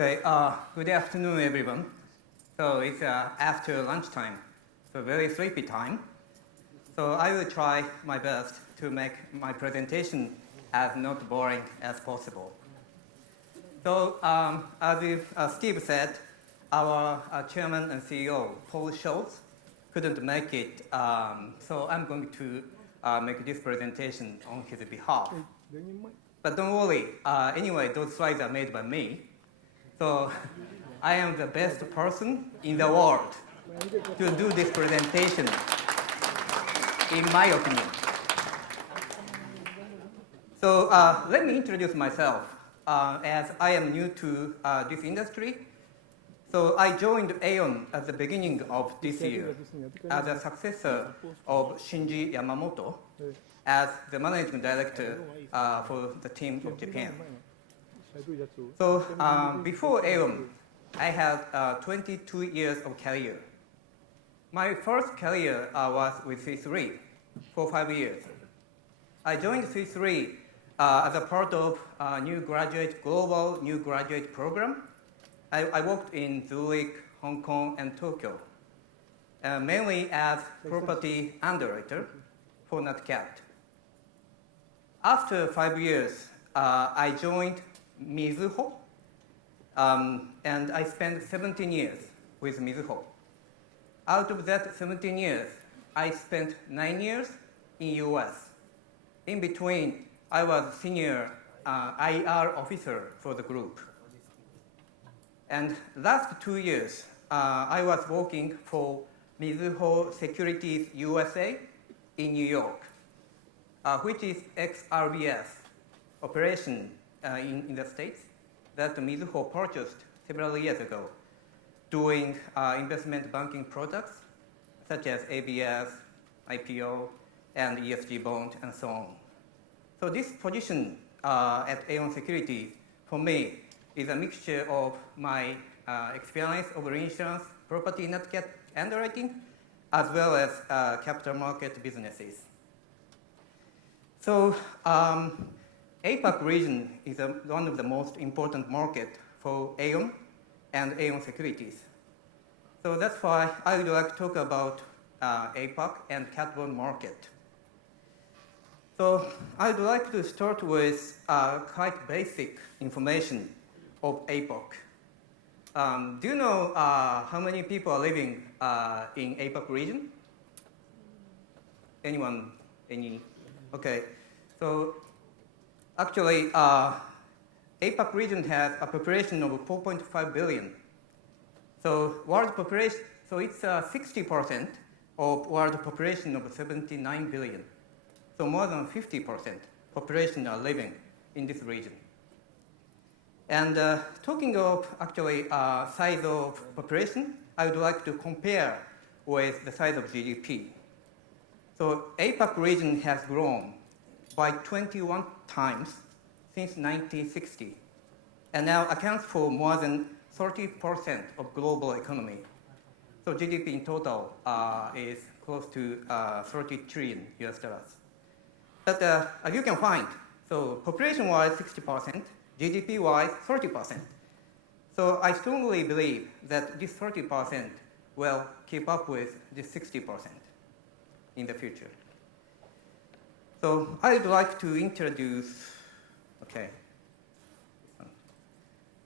Okay, good afternoon, everyone. So it's after lunchtime, so very sleepy time. So I will try my best to make my presentation as not boring as possible. So as Steve said, our chairman and CEO, Paul Schultz, couldn't make it, so I'm going to make this presentation on his behalf. But don't worry, anyway, those slides are made by me. So I am the best person in the world to do this presentation, in my opinion. So let me introduce myself, as I am new to this industry. So I joined Aon at the beginning of this year as a successor of Shinji Yamamoto as the managing director for the team of Japan. So before Aon, I had 22 years of career. My first career was with C3 for 5 years. I joined C3 as a part of a global new graduate program. I worked in Zurich, Hong Kong, and Tokyo, mainly as property underwriter for NatCat. After 5 years, I joined Mizuho, and I spent 17 years with Mizuho. Out of that 17 years, I spent 9 years in US. In between, I was senior IR officer for the group. And last 2 years, I was working for Mizuho Securities USA in New York, which is ex-RBS operation in the States that Mizuho purchased several years ago, doing investment banking products such as ABS, IPO, and ESG bond, and so on. So this position at Aon Securities, for me, is a mixture of my experience of reinsurance, property NatCat underwriting, as well as capital market businesses. So APAC region is one of the most important markets for Aon and Aon Securities. So that's why I would like to talk about APAC and cat bond market. So I would like to start with quite basic information of APAC. Do you know how many people are living in APAC region? Anyone? Any? Okay. So actually, APAC region has a population of 4.5 billion. So world population, so it's 60% of world population of 79 billion. So more than 50% population are living in this region. And talking of actually size of population, I would like to compare with the size of GDP. So APAC region has grown by 21 times since 1960, and now accounts for more than 30% of global economy. So GDP in total is close to 30 trillion US dollars. But as you can find, so population-wise 60%, GDP-wise 30%. So I strongly believe that this 30% will keep up with this 60% in the future. So I'd like to introduce, okay.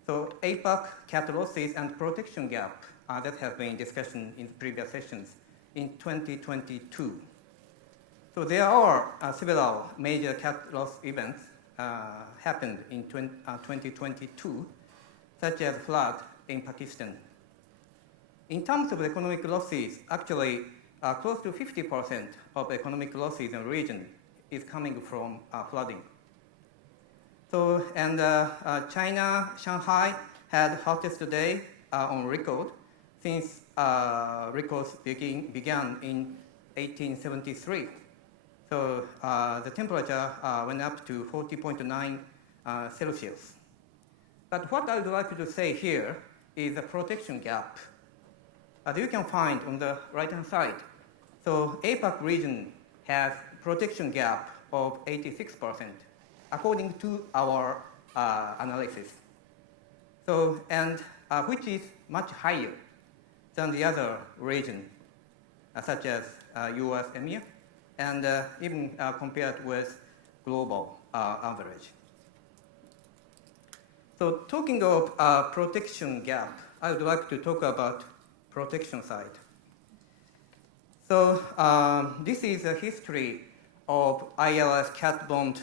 So APAC cat losses and protection gap that have been discussed in previous sessions in 2022. So there are several major cat loss events happened in 2022, such as flood in Pakistan. In terms of economic losses, actually close to 50% of economic losses in the region is coming from flooding. So, and China, Shanghai had hottest day on record since records began in 1873. So the temperature went up to 40.9 Celsius. But what I would like to say here is the protection gap. As you can find on the right-hand side, so APAC region has protection gap of 86%, according to our analysis. So, and which is much higher than the other region, such as US EMEA, and even compared with global average. So talking of protection gap, I would like to talk about protection side. So this is a history of ILS cat bond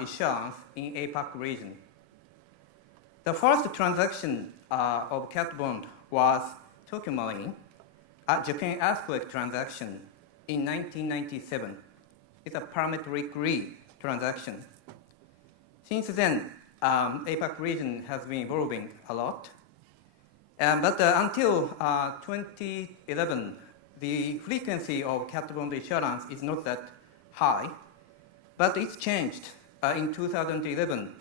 issuance in APAC region. The first transaction of cat bond was Tokyo Marine, a Japan earthquake transaction in 1997. It's a parametric re transaction. Since then, APAC region has been evolving a lot. But until 2011, the frequency of cat bond insurance is not that high. But it's changed in 2011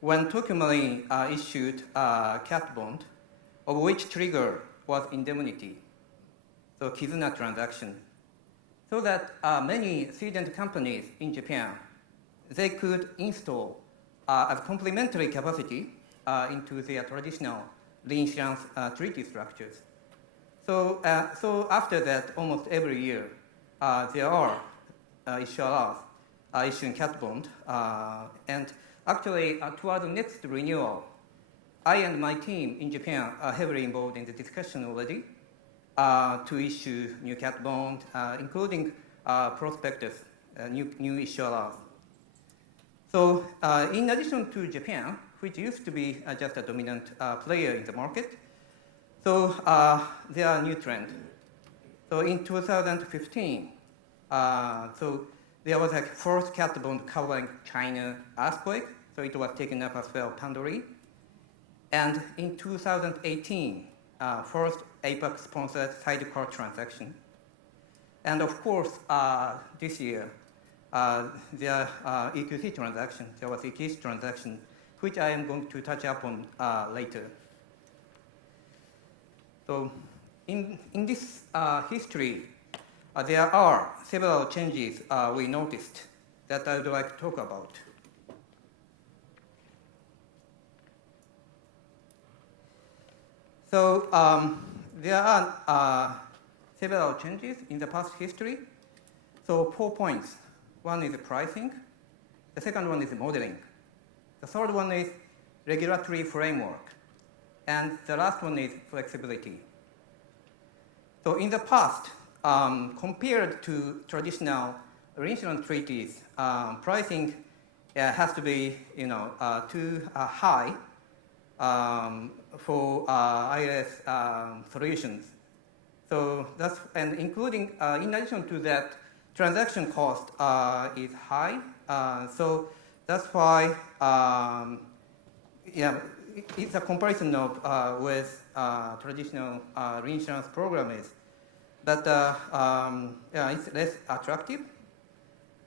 when Tokyo Marine issued a cat bond, of which trigger was indemnity, so Kizuna transaction. So that many cedent companies in Japan, they could install as complementary capacity into their traditional reinsurance treaty structures. So, so after that, almost every year, there are issuers issuing cat bond. And actually, toward the next renewal, I and my team in Japan are heavily involved in the discussion already to issue new cat bond, including prospectus, new issuers. So in addition to Japan, which used to be just a dominant player in the market, so there are new trends. So in 2015, so there was a first cat bond covering China earthquake, so it was taken up as well, Pandori. And in 2018, first APAC-sponsored sidecar transaction. And of course, this year, there EQC transaction, there was EQC transaction, which I am going to touch upon later. So in this history, there are several changes we noticed that I would like to talk about. So there are several changes in the past history. So 4 points. One is pricing. The second one is modeling. The third one is regulatory framework. And the last one is flexibility. So in the past, compared to traditional reinsurance treaties, pricing has to be, too high for ILS solutions. So that's, and including, in addition to that, transaction cost is high. So that's why, it's a comparison of with traditional reinsurance programs. But it's less attractive.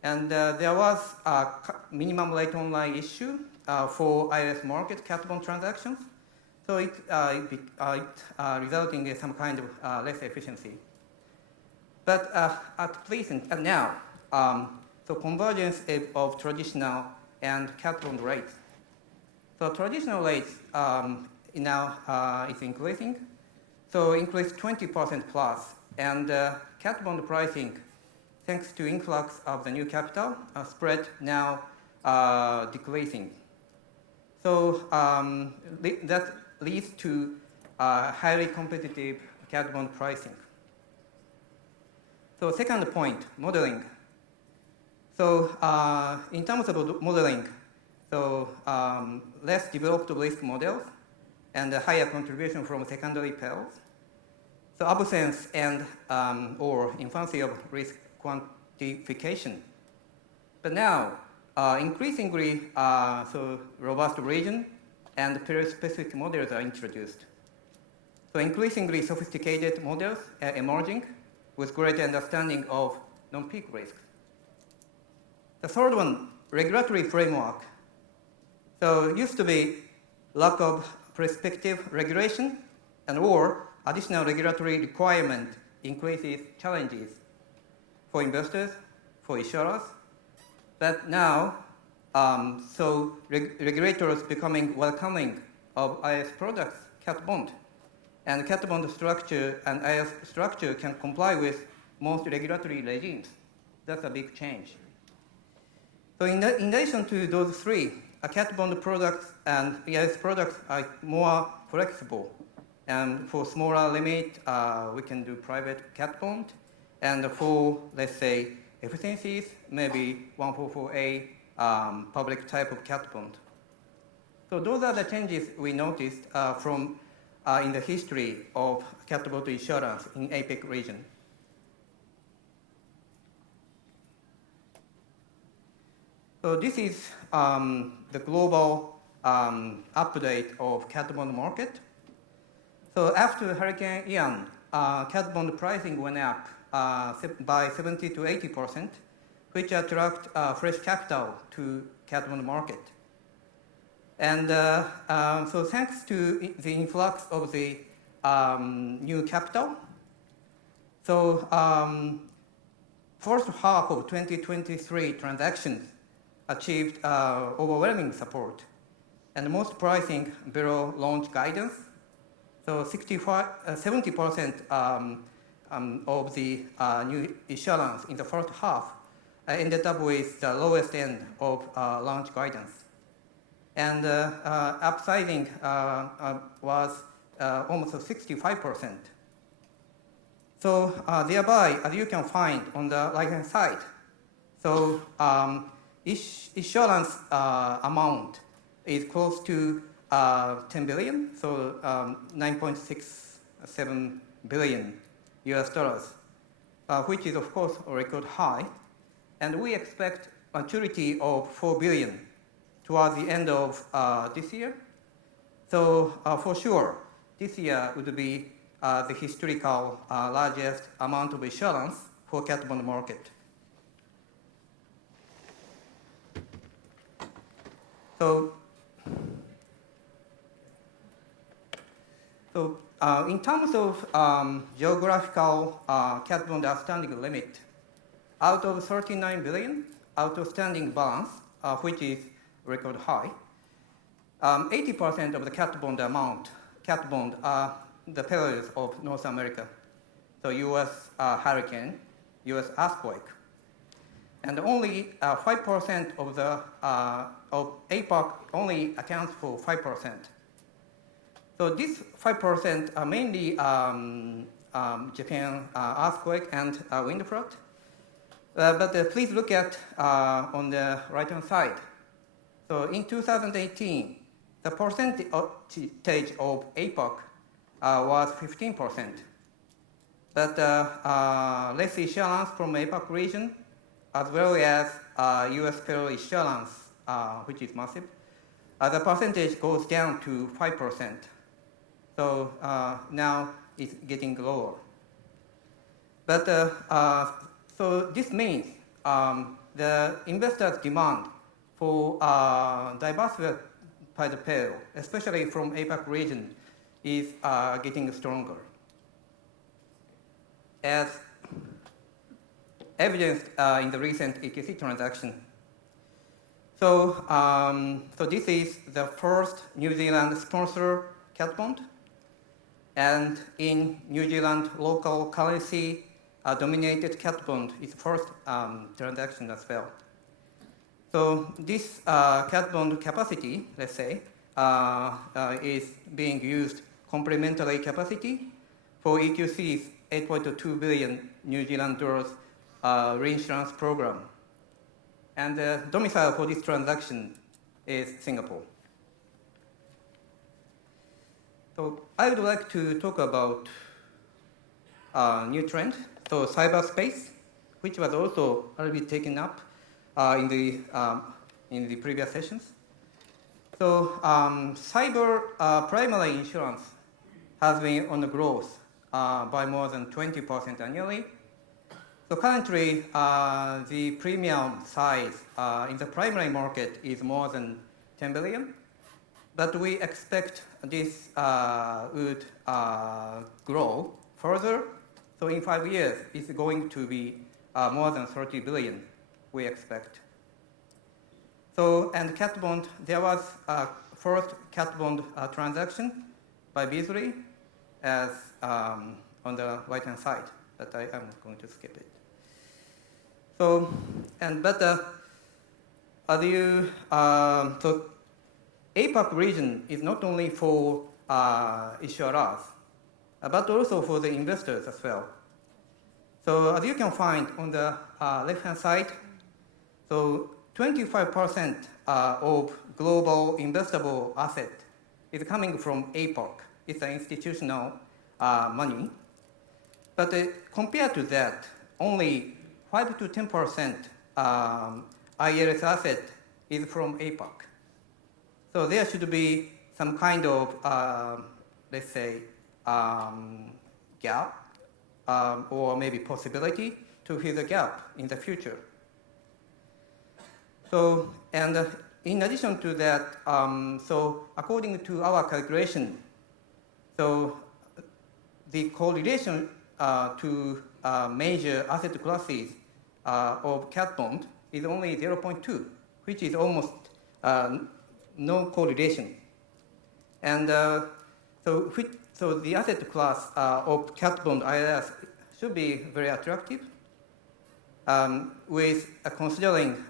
And there was a minimum rate online issue for ILS market cat bond transactions. So it resulting in some kind of less efficiency. But at present, now, so convergence of traditional and cat bond rates. So traditional rates now is increasing. So increased 20% plus. And cat bond pricing, thanks to influx of the new capital, spread now decreasing. So that leads to highly competitive cat bond pricing. So second point, modeling. So in terms of modeling, so less developed risk models and a higher contribution from secondary perils. So absence and or infancy of risk quantification. But now, increasingly, so robust region and period-specific models are introduced. So increasingly sophisticated models are emerging with greater understanding of non-peak risks. The third one, regulatory framework. So it used to be lack of prospective regulation and or additional regulatory requirement increases challenges for investors, for insurers. But now, so regulators becoming welcoming of IS products, cat bond. And cat bond structure and IS structure can comply with most regulatory regimes. That's a big change. So in addition to those three, cat bond products and EIS products are more flexible. And for smaller limit, we can do private cat bond. And for, let's say, efficiencies, maybe 144A public type of cat bond. So those are the changes we noticed from in the history of cat bond insurance in APAC region. So this is the global update of cat bond market. So after Hurricane Ian, cat bond pricing went up by 70 to 80%, which attract fresh capital to cat bond market. And so thanks to the influx of the new capital, so first half of 2023 transactions achieved overwhelming support, and most pricing below launch guidance. So 70% of the new insurance in the first half ended up with the lowest end of launch guidance. And upsizing was almost 65%. So thereby, as you can find on the right-hand side, so insurance amount is close to 10 billion, so 9.67 billion US dollars, which is of course a record high. And we expect maturity of 4 billion towards the end of this year. So for sure, this year would be the historical largest amount of insurance for cat bond market. So in terms of geographical cat bond outstanding limit, out of 39 billion outstanding balance, which is record high, 80% of the cat bond are the perils of North America. So US hurricane, US earthquake. And only 5% of the of APAC only accounts for 5%. So this 5% are mainly Japan earthquake and wind flood. But please look at on the right-hand side. So in 2018, the percentage of APAC was 15%. But less insurance from APAC region, as well as US peril insurance, which is massive, the percentage goes down to 5%. So now it's getting lower. But so this means the investors' demand for diversified peril, especially from APAC region, is getting stronger, as evidenced in the recent ETC transaction. So, so this is the first New Zealand sponsor cat bond, and in New Zealand local currency dominated cat bond is first transaction as well. So this cat bond capacity, let's say, is being used complementary capacity for EQC's 8.2 billion New Zealand dollars reinsurance program. And the domicile for this transaction is Singapore. So I would like to talk about new trend, so cyberspace, which was also already taken up in the previous sessions. So cyber primary insurance has been on the growth by more than 20% annually. So currently, the premium size in the primary market is more than 10 billion, but we expect this would grow further. So in 5 years, it's going to be more than 30 billion, we expect. So, and cat bond, there was first cat bond transaction by Beasley, as on the right-hand side, but I am going to skip it. So, so APAC region is not only for issuers, but also for the investors as well. So as you can find on the left-hand side, so 25% of global investable asset is coming from APAC. It's an institutional money. But compared to that, only 5 to 10% ILS asset is from APAC. So there should be some kind of, let's say, gap or maybe possibility to fill the gap in the future. So, and in addition to that, so according to our calculation, so the correlation to major asset classes of cat bond is only 0.2, which is almost no correlation. And so the asset class of cat bond ILS should be very attractive, with considering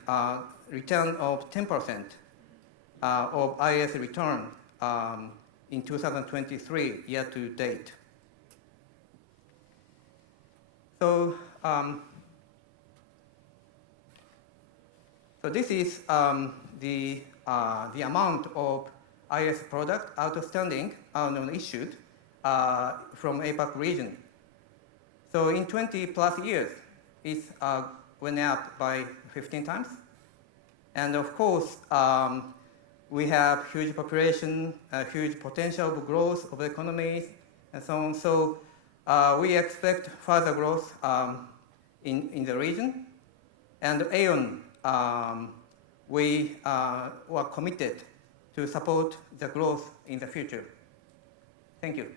return of 10% of ILS return in 2023 year to date. So, so this is the amount of ILS product outstanding issued from APAC region. So in 20 plus years, it went up by 15 times. And of course, we have huge population, huge potential of growth of economies, and so on. So we expect further growth in the region. And Aon, we were committed to support the growth in the future. Thank you.